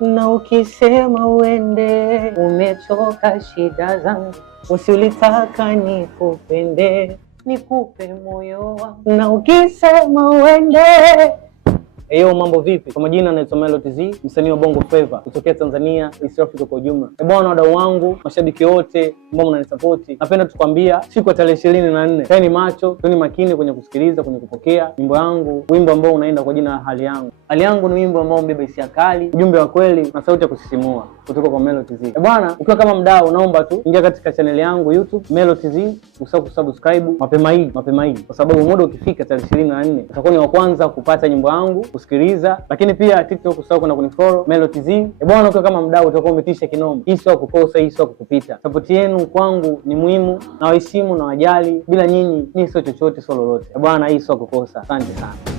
Na ukisema uende, umechoka shida zangu, usilitaka nikupende, nikupe moyo wangu. Na ukisema uende. Eyo, mambo vipi? Kwa majina naitwa Melo TZ, msanii wa Bongo Flava kutokea Tanzania, East Africa kwa ujumla. Bwana, wadau wangu, mashabiki wote ambao mnanisupport, napenda tukwambia siku ya tarehe 24, kaeni macho, tueni makini kwenye kusikiliza, kwenye kupokea wimbo wangu, wimbo ambao unaenda kwa jina la Hali Yangu. Hali Yangu ni wimbo ambao mbeba hisia kali, ujumbe wa kweli na sauti ya kusisimua kutoka kwa Melo TZ. Bwana, ukiwa kama mdau, naomba tu ingia katika channel yangu YouTube Melo TZ, usahau kusubscribe mapema hii, kwa sababu muda ukifika tarehe 24 utakuwa ni wa kwanza kupata nyimbo yangu kusikiliza. Lakini pia TikTok usahau kuna kunifollow Melo TZ. Bwana, ukiwa kama mdau utakuwa umetisha kinoma. Hii sio kukosa, hii sio kukupita. Support yenu kwangu ni muhimu, na waheshimu na wajali. Bila nyinyi mimi sio chochote, sio lolote. Bwana, hii sio kukosa. Asante sana.